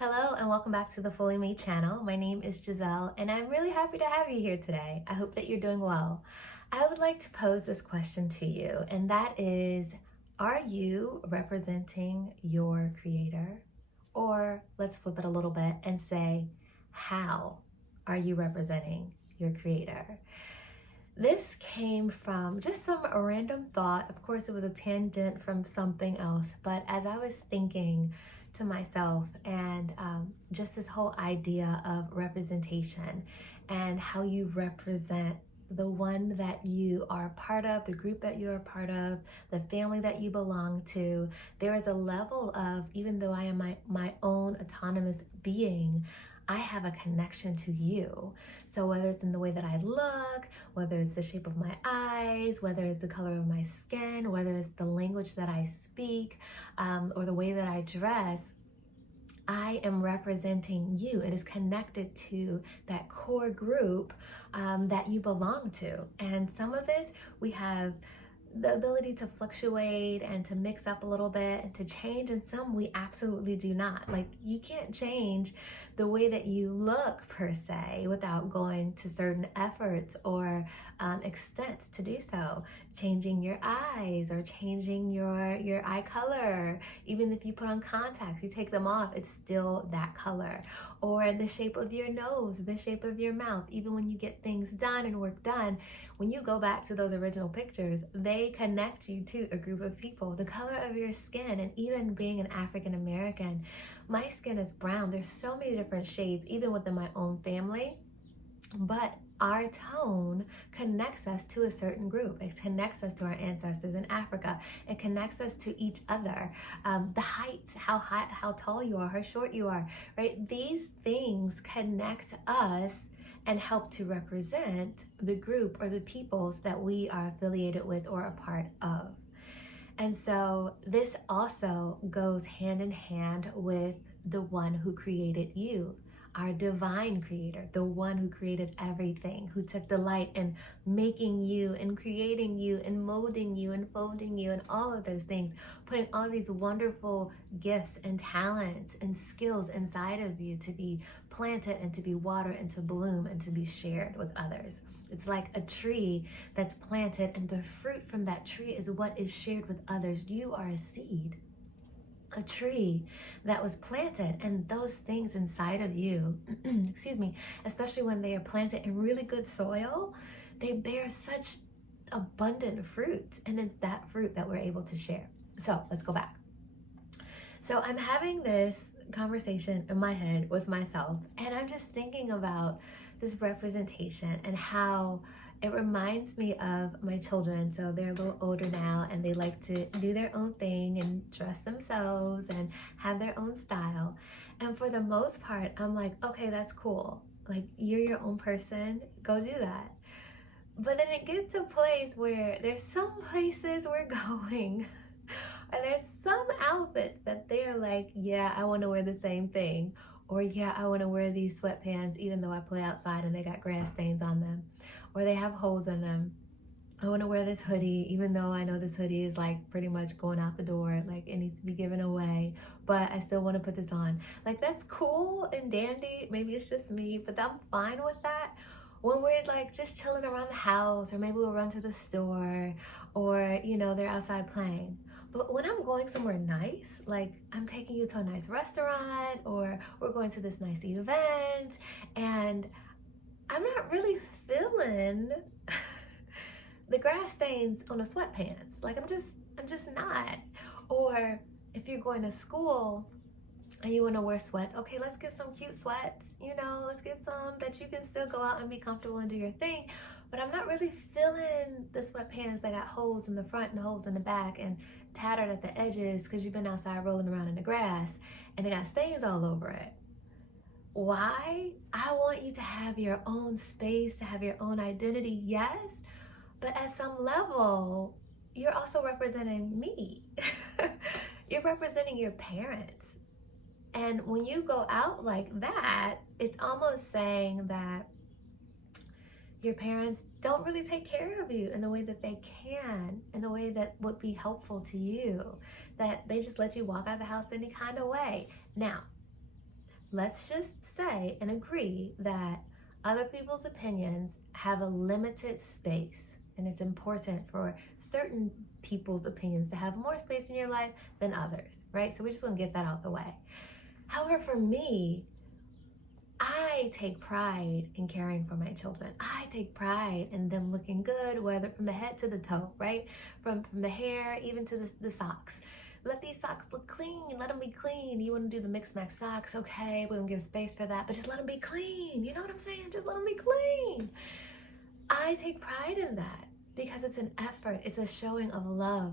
Hello and welcome back to the Fully Me channel. My name is Jazelle and I'm really happy to have you here today. I hope that you're doing well. I would like to pose this question to you, and that is, are you representing your creator? Or let's flip it a little bit and say, how are you representing your creator? This came from just some random thought. Of course, it was a tangent from something else, but as I was thinking to myself and just this whole idea of representation and how you represent the one that you are a part of, the group that you're a part of, the family that you belong to, there is a level of, even though I am my own autonomous being, I have a connection to you. So whether it's in the way that I look, whether it's the shape of my eyes, whether it's the color of my skin, whether it's the language that I speak, or the way that I dress, I am representing you. It is connected to that core group that you belong to. And some of this, we have the ability to fluctuate and to mix up a little bit and to change, and some we absolutely do not. Like, you can't change the way that you look per se without going to certain efforts or extents to do so. Changing your eyes or changing your eye color. Even if you put on contacts, you take them off, it's still that color. Or the shape of your nose, the shape of your mouth. Even when you get things done and work done, when you go back to those original pictures, they connect you to a group of people. The color of your skin, and even being an African American, my skin is brown. There's so many different shades, even within my own family. But our tone connects us to a certain group. It connects us to our ancestors in Africa. It connects us to each other. The heights, how high, how tall you are, how short you are, right? These things connect us and help to represent the group or the peoples that we are affiliated with or a part of. And so this also goes hand in hand with the one who created you, our divine creator, the one who created everything, who took delight in making you and creating you and molding you and folding you and all of those things, putting all these wonderful gifts and talents and skills inside of you to be planted and to be watered and to bloom and to be shared with others. It's like a tree that's planted, and the fruit from that tree is what is shared with others. You are a seed, a tree that was planted, and those things inside of you, excuse me, especially when they are planted in really good soil, they bear such abundant fruit, and it's that fruit that we're able to share. So let's go back. So I'm having this conversation in my head with myself, and I'm just thinking about this representation and how it reminds me of my children. So they're a little older now, and they like to do their own thing and dress themselves and have their own style. And for the most part, I'm like, okay, that's cool. Like, you're your own person, go do that. But then it gets to a place where there's some places we're going and there's some outfits that they're like, yeah, I want to wear the same thing. Or yeah, I want to wear these sweatpants even though I play outside and they got grass stains on them. Or they have holes in them. I want to wear this hoodie even though I know this hoodie is like pretty much going out the door. Like, it needs to be given away. But I still want to put this on. Like, that's cool and dandy. Maybe it's just me, but I'm fine with that. When we're like just chilling around the house, or maybe we'll run to the store, or they're outside playing. But when I'm going somewhere nice, like I'm taking you to a nice restaurant, or we're going to this nice event, and I'm not really feeling the grass stains on the sweatpants. Like, I'm just not. Or if you're going to school and you want to wear sweats, okay, let's get some cute sweats, let's get some that you can still go out and be comfortable and do your thing. But I'm not really feeling the sweatpants that got holes in the front and holes in the back and tattered at the edges because you've been outside rolling around in the grass and it got stains all over it. Why? I want you to have your own space, to have your own identity, yes, but at some level, you're also representing me. You're representing your parents. And when you go out like that, it's almost saying that your parents don't really take care of you in the way that they can, in the way that would be helpful to you, that they just let you walk out of the house any kind of way. Now, let's just say and agree that other people's opinions have a limited space. And it's important for certain people's opinions to have more space in your life than others, right? So we're just gonna get that out the way. However, for me, I take pride in caring for my children. I take pride in them looking good, whether from the head to the toe, right? From the hair, even to the socks. Let these socks look clean. Let them be clean. You want to do the mix match socks? Okay, we don't give space for that, but just let them be clean. You know what I'm saying? Just let them be clean. I take pride in that because it's an effort. It's a showing of love.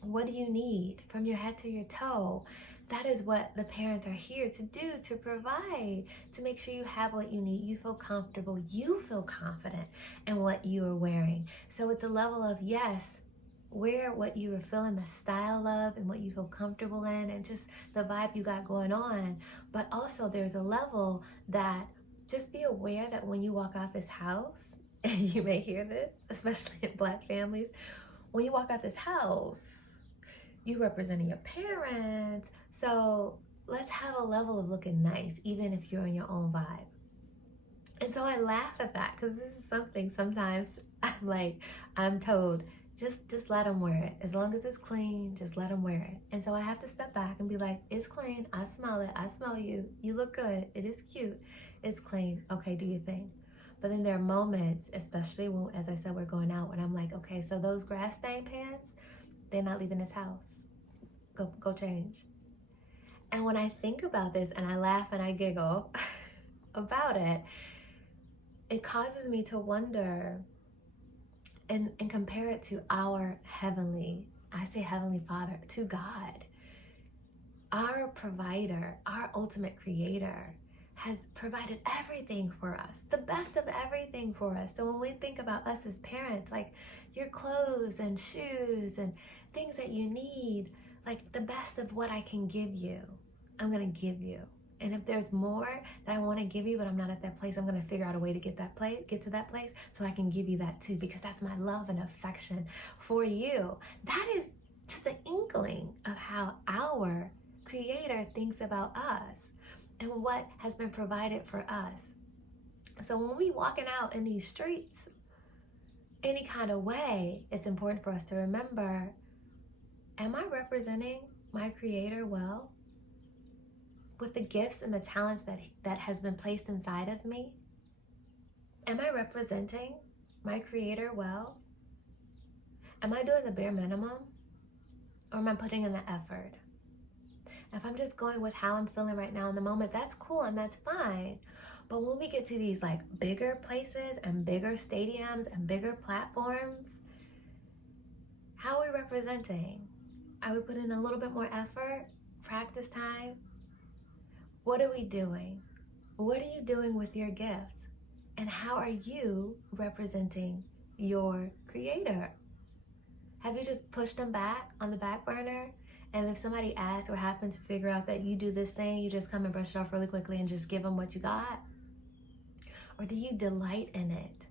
What do you need from your head to your toe? That is what the parents are here to do, to provide, to make sure you have what you need. You feel comfortable. You feel confident in what you are wearing. So it's a level of, yes, wear what you are feeling the style of and what you feel comfortable in and just the vibe you got going on. But also there's a level that just be aware that when you walk out this house, and you may hear this, especially in Black families, when you walk out this house, you representing your parents. So let's have a level of looking nice, even if you're in your own vibe. And so I laugh at that because this is something sometimes I'm told, just let them wear it. As long as it's clean, just let them wear it. And so I have to step back and be like, it's clean. I smell it. I smell you. You look good. It is cute. It's clean. Okay, do your thing. But then there are moments, especially when, as I said, we're going out, when I'm like, okay, so those grass stain pants, they're not leaving this house. Go change. And when I think about this and I laugh and I giggle about it, it causes me to wonder and compare it to our heavenly, I say heavenly Father, to God. Our provider, our ultimate creator, has provided everything for us, the best of everything for us. So when we think about us as parents, like your clothes and shoes and things that you need, like the best of what I can give you, I'm gonna give you. And if there's more that I want to give you, but I'm not at that place, I'm going to figure out a way to get to that place so I can give you that too, because that's my love and affection for you. That is just an inkling of how our Creator thinks about us and what has been provided for us. So when we walking out in these streets, any kind of way, it's important for us to remember, am I representing my Creator well? With the gifts and the talents that has been placed inside of me? Am I representing my Creator well? Am I doing the bare minimum? Or am I putting in the effort? If I'm just going with how I'm feeling right now in the moment, that's cool and that's fine. But when we get to these like bigger places and bigger stadiums and bigger platforms, how are we representing? Are we putting in a little bit more effort, practice time? What are we doing? What are you doing with your gifts? And how are you representing your Creator? Have you just pushed them back on the back burner? And if somebody asks or happens to figure out that you do this thing, you just come and brush it off really quickly and just give them what you got? Or do you delight in it?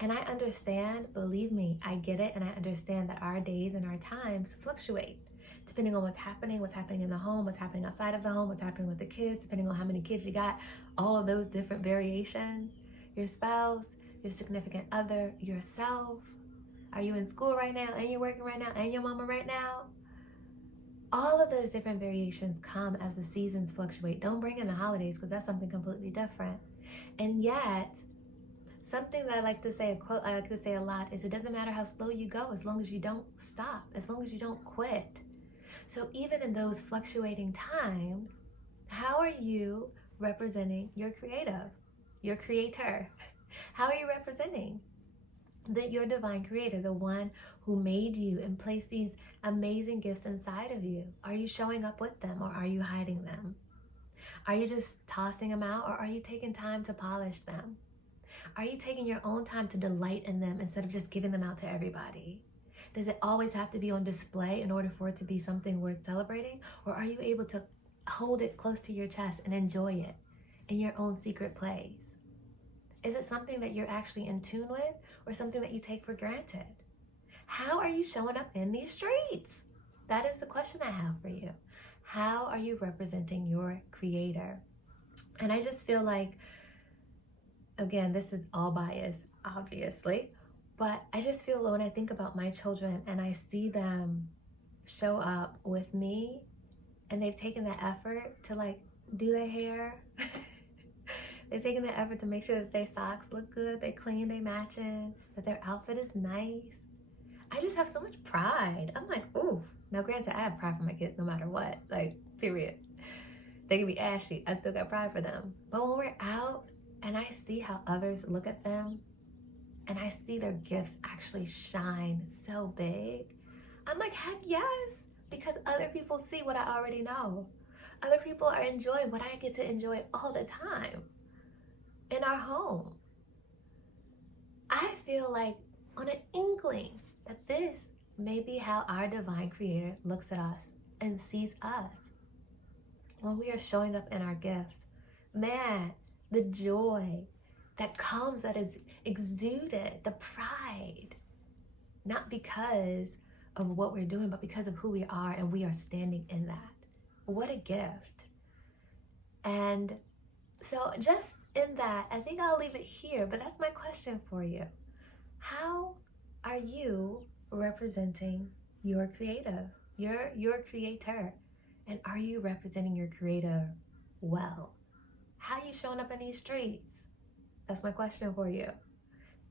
And I understand, believe me, I get it, and I understand that our days and our times fluctuate. Depending on what's happening in the home, what's happening outside of the home, what's happening with the kids, depending on how many kids you got, all of those different variations, your spouse, your significant other, yourself. Are you in school right now and you're working right now and your mama right now? All of those different variations come as the seasons fluctuate. Don't bring in the holidays because that's something completely different. And yet, something that I like to say, a quote I like to say a lot is, it doesn't matter how slow you go as long as you don't stop, as long as you don't quit. So even in those fluctuating times, how are you representing your creator? How are you representing your divine creator, the one who made you and placed these amazing gifts inside of you? Are you showing up with them, or are you hiding them? Are you just tossing them out, or are you taking time to polish them? Are you taking your own time to delight in them instead of just giving them out to everybody? Does it always have to be on display in order for it to be something worth celebrating? Or are you able to hold it close to your chest and enjoy it in your own secret place? Is it something that you're actually in tune with, or something that you take for granted? How are you showing up in these streets? That is the question I have for you. How are you representing your Creator? And I just feel like, again, this is all bias, obviously, but I just feel when I think about my children and I see them show up with me and they've taken the effort to like do their hair. They've taken the effort to make sure that their socks look good, they clean, they matching, that their outfit is nice. I just have so much pride. I'm like, ooh. Now granted, I have pride for my kids no matter what, like, period. They can be ashy, I still got pride for them. But when we're out and I see how others look at them and I see their gifts actually shine so big, I'm like, heck yes, because other people see what I already know. Other people are enjoying what I get to enjoy all the time in our home. I feel like on an inkling that this may be how our divine creator looks at us and sees us when we are showing up in our gifts. Man, the joy that comes, that is exuded, the pride, not because of what we're doing, but because of who we are, and we are standing in that. What a gift. And so just in that, I think I'll leave it here, but that's my question for you. How are you representing your creative, your creator? And are you representing your creator well? How are you showing up in these streets? That's my question for you.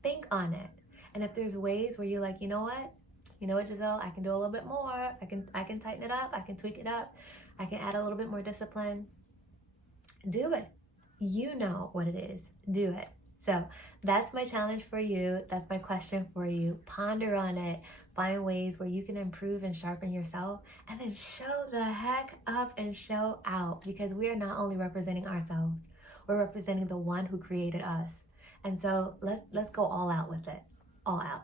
Think on it. And if there's ways where you're like, you know what, Jazelle, I can do a little bit more. I can tighten it up. I can tweak it up. I can add a little bit more discipline. Do it. You know what it is. Do it. So that's my challenge for you. That's my question for you. Ponder on it. Find ways where you can improve and sharpen yourself, and then show the heck up and show out, because we are not only representing ourselves, we're representing the one who created us. And so let's go all out with it. All out.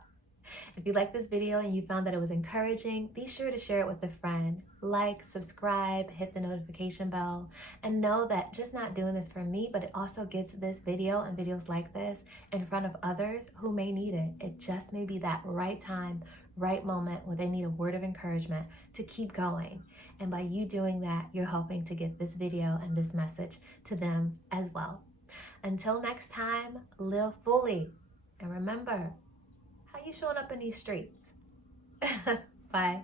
If you like this video and you found that it was encouraging, be sure to share it with a friend. Like, subscribe, hit the notification bell, and know that just not doing this for me, but it also gets this video and videos like this in front of others who may need it. It just may be that right time, right moment where they need a word of encouragement to keep going. And by you doing that, you're helping to get this video and this message to them as well. Until next time, live fully. And remember, how you showing up in these streets? Bye.